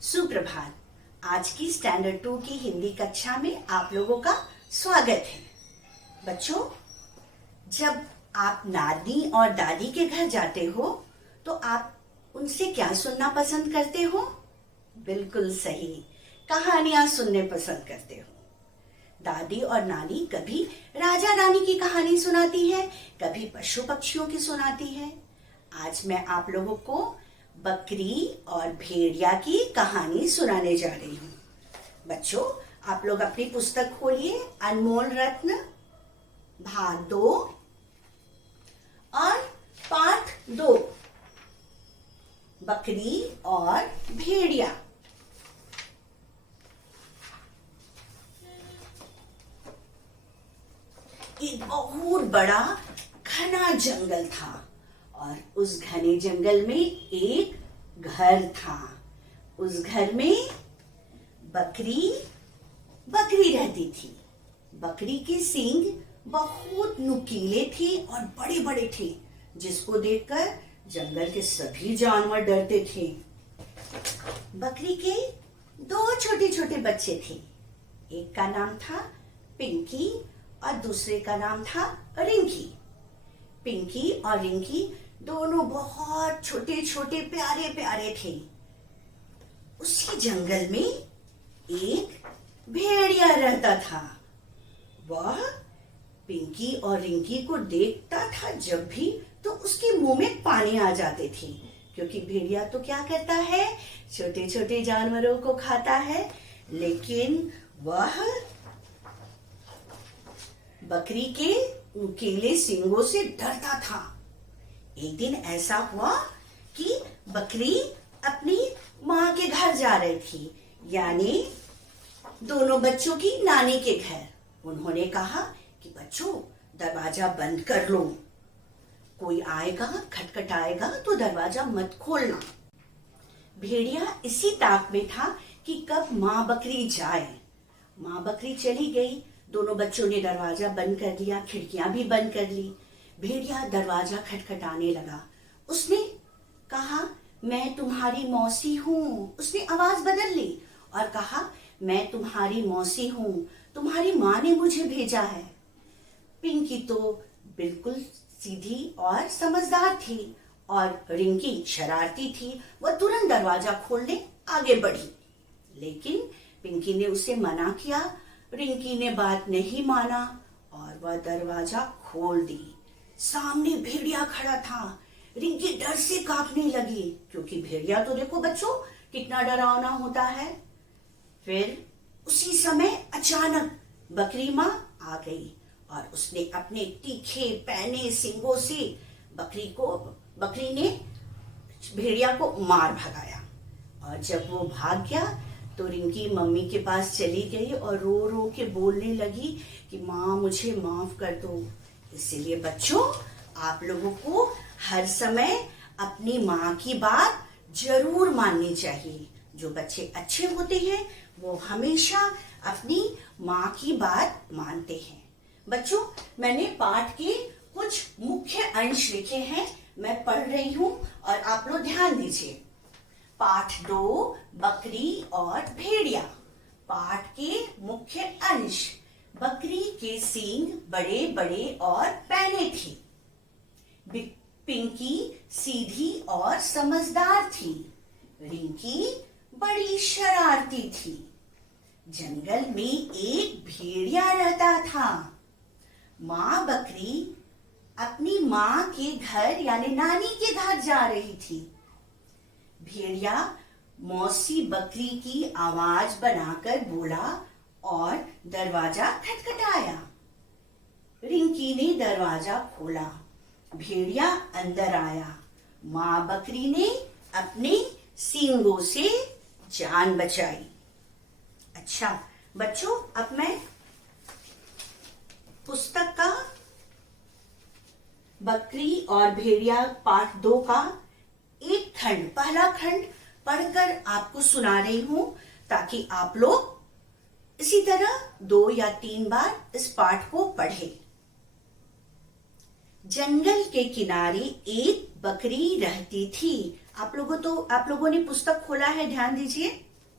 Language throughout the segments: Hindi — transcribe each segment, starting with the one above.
सुप्रभात। आज की स्टैंडर्ड 2 की हिंदी कक्षा में आप लोगों का स्वागत है। बच्चों, जब आप नानी और दादी के घर जाते हो तो आप उनसे क्या सुनना पसंद करते हो? बिल्कुल सही, कहानियां सुनने पसंद करते हो। दादी और नानी कभी राजा रानी की कहानी सुनाती है, कभी पशु पक्षियों की सुनाती है। आज मैं आप लोगों को बकरी और भेड़िया की कहानी सुनाने जा रही हूँ। बच्चों, आप लोग अपनी पुस्तक खोलिए, अनमोल रत्न भाग 2 और पाठ 2, बकरी और भेड़िया। एक बहुत बड़ा घना जंगल था और उस घने जंगल में एक घर था। उस घर में बकरी रहती थी। बकरी के सींग बहुत नुकीले थे और बड़े बड़े थे, जिसको देखकर जंगल के सभी जानवर डरते थे। बकरी के 2 छोटे छोटे बच्चे थे। एक का नाम था पिंकी और दूसरे का नाम था रिंकी। पिंकी और रिंकी दोनों बहुत छोटे छोटे प्यारे प्यारे थे। उसी जंगल में एक भेड़िया रहता था। वह पिंकी और रिंकी को देखता था जब भी तो उसके मुंह में पानी आ जाते थे, क्योंकि भेड़िया तो क्या करता है, छोटे छोटे जानवरों को खाता है, लेकिन वह बकरी के नुकीले सींगों से डरता था। एक दिन ऐसा हुआ कि बकरी अपनी माँ के घर जा रही थी, यानी दोनों बच्चों की नानी के घर। उन्होंने कहा कि बच्चों, दरवाजा बंद कर लो, कोई आएगा, खटखटाएगा तो दरवाजा मत खोलना। भेड़िया इसी ताक में था कि कब माँ बकरी जाए। माँ बकरी चली गई, दोनों बच्चों ने दरवाजा बंद कर दिया, खिड़कियां भी बंद कर ली। भेड़िया दरवाजा खटखटाने लगा। उसने कहा, मैं तुम्हारी मौसी हूँ। उसने आवाज बदल ली और कहा, मैं तुम्हारी मौसी हूँ, तुम्हारी माँ ने मुझे भेजा है। पिंकी तो बिल्कुल सीधी और समझदार थी और रिंकी शरारती थी। वह तुरंत दरवाजा खोलने आगे बढ़ी, लेकिन पिंकी ने उसे मना किया। रिंकी ने बात नहीं माना और वह दरवाजा खोल दी। सामने भेड़िया खड़ा था। रिंकी डर से कांपने लगी, क्योंकि भेड़िया तो देखो बच्चों कितना डरावना होता है। फिर उसी समय अचानक बकरी माँ आ गई और उसने अपने तीखे पैने सींगों से बकरी ने भेड़िया को मार भगाया। और जब वो भाग गया तो रिंकी मम्मी के पास चली गई और रो रो के बोलने लगी कि माँ, मुझे माफ कर दो। इसीलिए बच्चों, आप लोगों को हर समय अपनी माँ की बात जरूर माननी चाहिए। जो बच्चे अच्छे होते हैं वो हमेशा अपनी माँ की बात मानते हैं। बच्चों, मैंने पाठ के कुछ मुख्य अंश लिखे हैं, मैं पढ़ रही हूँ और आप लोग ध्यान दीजिए। पाठ 2, बकरी और भेड़िया। पाठ के मुख्य अंश: बकरी के सींग बड़े बड़े और पैने थे। पिंकी सीधी और समझदार थी। रिंकी बड़ी शरारती थी। जंगल में एक भेड़िया रहता था। माँ बकरी अपनी माँ के घर यानी नानी के घर जा रही थी। भेड़िया मौसी बकरी की आवाज बनाकर बोला और दरवाजा खटखटाया। रिंकी ने दरवाजा खोला। भेड़िया अंदर आया। माँ बकरी ने अपने सींगों से जान बचाई। अच्छा बच्चों, अब मैं पुस्तक का बकरी और भेड़िया पाठ 2 का एक खंड, पहला खंड पढ़कर आपको सुना रही हूं, ताकि आप लोग इसी तरह 2 या 3 बार इस पाठ को पढ़ें। जंगल के किनारे एक बकरी रहती थी। आप लोगों ने पुस्तक खोला है, ध्यान दीजिए।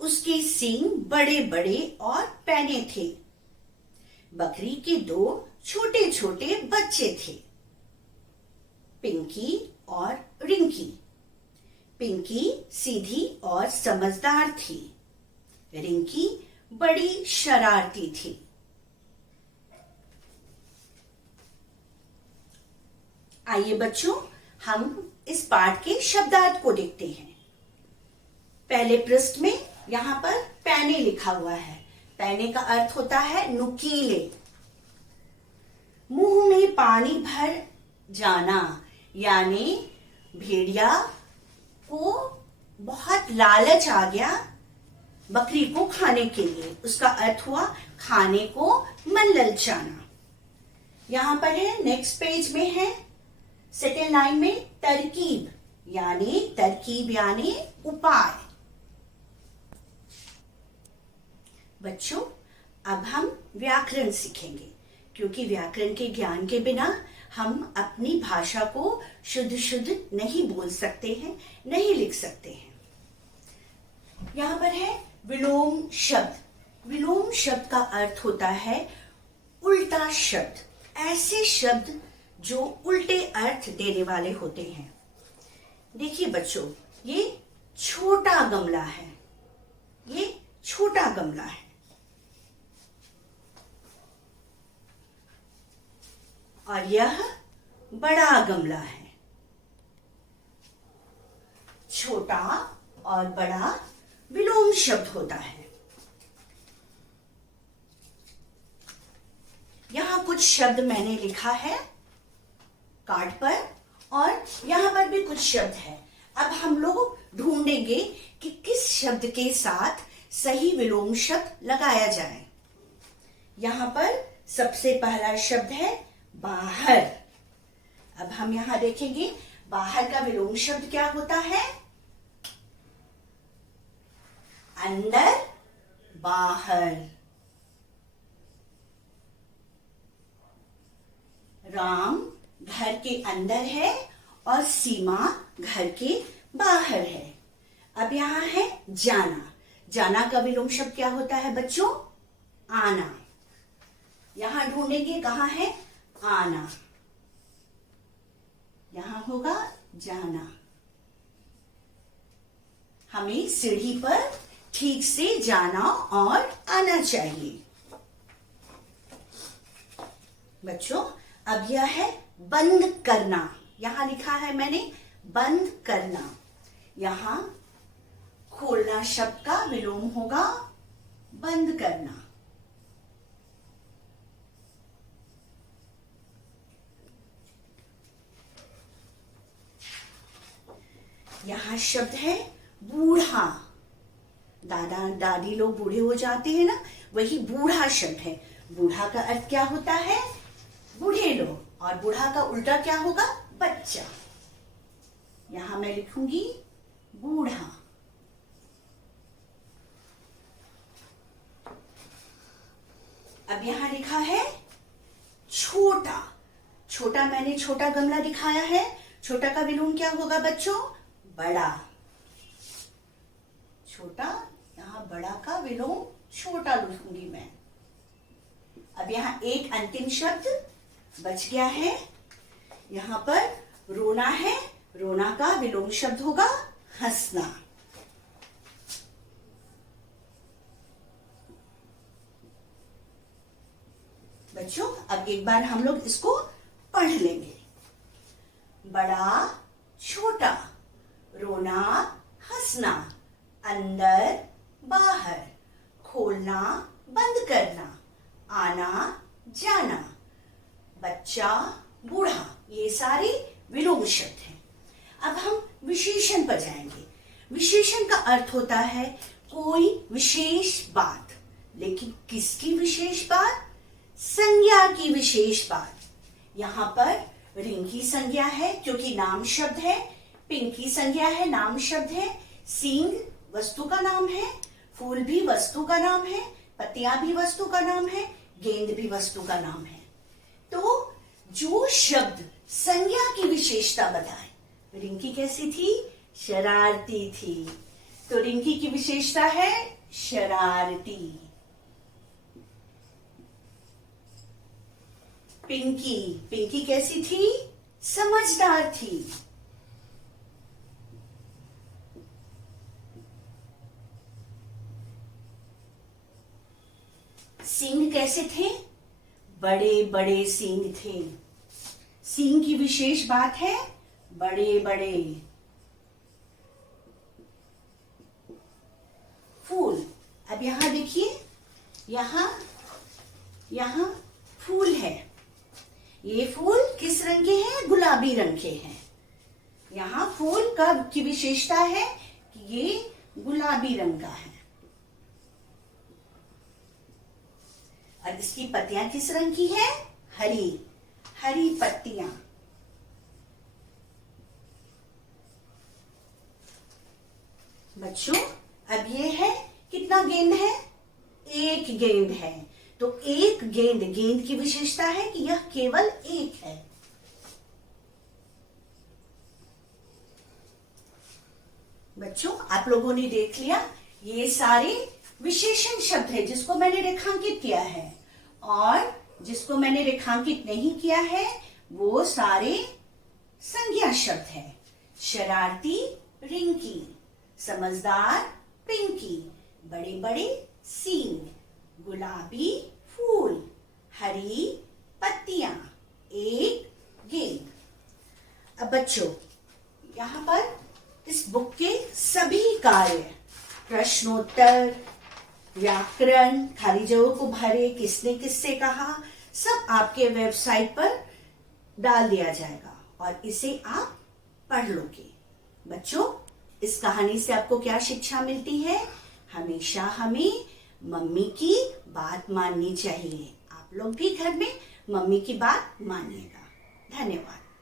उसके सींग बड़े बड़े और पैने थे। बकरी के 2 छोटे छोटे बच्चे थे, पिंकी और रिंकी। पिंकी सीधी और समझदार थी, रिंकी बड़ी शरारती थी। आइए बच्चों, हम इस पाठ के शब्दार्थ को देखते हैं। पहले पृष्ठ में यहाँ पर पैने लिखा हुआ है। पैने का अर्थ होता है नुकीले। मुंह में पानी भर जाना, यानी भेड़िया को बहुत लालच आ गया बकरी को खाने के लिए। उसका अर्थ हुआ खाने को मन ललचाना। यहां पर है, नेक्स्ट पेज में है, सेकेंड लाइन में तरकीब यानी उपाय। बच्चों, अब हम व्याकरण सीखेंगे, क्योंकि व्याकरण के ज्ञान के बिना हम अपनी भाषा को शुद्ध नहीं बोल सकते हैं, नहीं लिख सकते हैं। यहां पर है विलोम शब्द। विलोम शब्द का अर्थ होता है उल्टा शब्द, ऐसे शब्द जो उल्टे अर्थ देने वाले होते हैं। देखिए बच्चों, ये छोटा गमला है, ये छोटा गमला है, और यह बड़ा गमला है। छोटा और बड़ा विलोम शब्द होता है। यहां कुछ शब्द मैंने लिखा है कार्ड पर, और यहां पर भी कुछ शब्द है। अब हम लोग ढूंढेंगे कि किस शब्द के साथ सही विलोम शब्द लगाया जाए। यहां पर सबसे पहला शब्द है बाहर। अब हम यहां देखेंगे बाहर का विलोम शब्द क्या होता है। अंदर, बाहर। राम घर के अंदर है और सीमा घर के बाहर है। अब यहां है जाना। जाना का विलोम शब्द क्या होता है बच्चों? आना। यहां ढूंढेंगे कहां है आना, यहां होगा जाना। हमें सीढ़ी पर ठीक से जाना और आना चाहिए। बच्चों, अब यह है बंद करना। यहां लिखा है मैंने बंद करना। यहां खोलना शब्द का विलोम होगा बंद करना। यहां शब्द है बूढ़ा। दादा दादी लोग बूढ़े हो जाते हैं ना, वही बूढ़ा शब्द है। बूढ़ा का अर्थ क्या होता है? बूढ़े लोग। और बूढ़ा का उल्टा क्या होगा? बच्चा। यहां मैं लिखूंगी बूढ़ा। अब यहां लिखा है छोटा। छोटा मैंने छोटा गमला दिखाया है। छोटा का विलोम क्या होगा बच्चों? बड़ा। छोटा, यहां बड़ा का विलोम छोटा लिखूंगी मैं। अब यहां एक अंतिम शब्द बच गया है। यहां पर रोना है। रोना का विलोम शब्द होगा हंसना। बच्चों, अब एक बार हम लोग इसको पढ़ लेंगे। बड़ा, छोटा, रोना, हंसना, अंदर, बाहर, खोलना, बंद करना, आना, जाना, बच्चा, बूढ़ा, ये सारे विलोम शब्द हैं। अब हम विशेषण पर जाएंगे। विशेषण का अर्थ होता है कोई विशेष बात। लेकिन किसकी विशेष बात? संज्ञा की विशेष बात। यहां पर रिंकी संज्ञा है क्योंकि नाम शब्द है। पिंकी संज्ञा है, नाम शब्द है। सींग वस्तु का नाम है। फूल भी वस्तु का नाम है। पत्तियां भी वस्तु का नाम है। गेंद भी वस्तु का नाम है। तो जो शब्द संज्ञा की विशेषता बताए, रिंकी कैसी थी? शरारती थी। तो रिंकी की विशेषता है शरारती। पिंकी, पिंकी कैसी थी? समझदार थी। सींग कैसे थे? बड़े बड़े सींग थे। सींग की विशेष बात है बड़े बड़े। फूल, अब यहां देखिए, यहां यहां फूल है। ये फूल किस रंग के हैं? गुलाबी रंग के हैं। यहाँ फूल का की विशेषता है कि ये गुलाबी रंग का है। और इसकी पत्तियां किस रंग की है? हरी, हरी पत्तियां। बच्चों, अब ये है, कितना गेंद है? एक गेंद है। तो एक गेंद, गेंद की विशेषता है कि यह केवल एक है। बच्चों, आप लोगों ने देख लिया, ये सारे विशेषण शब्द है जिसको मैंने रेखांकित किया है, और जिसको मैंने रेखांकित नहीं किया है वो सारे संज्ञा शब्द है। शरारती रिंकी, समझदार पिंकी, बड़े बड़े सींग, गुलाबी फूल, हरी पत्तियां, एक गेंद। अब बच्चों, यहाँ पर इस बुक के सभी कार्य, प्रश्नोत्तर, व्याकरण, खाली जगहों को भरे, किसने किससे कहा, सब आपके वेबसाइट पर डाल दिया जाएगा और इसे आप पढ़ लोगे। बच्चों, इस कहानी से आपको क्या शिक्षा मिलती है? हमेशा हमें मम्मी की बात माननी चाहिए। आप लोग भी घर में मम्मी की बात मानिएगा। धन्यवाद।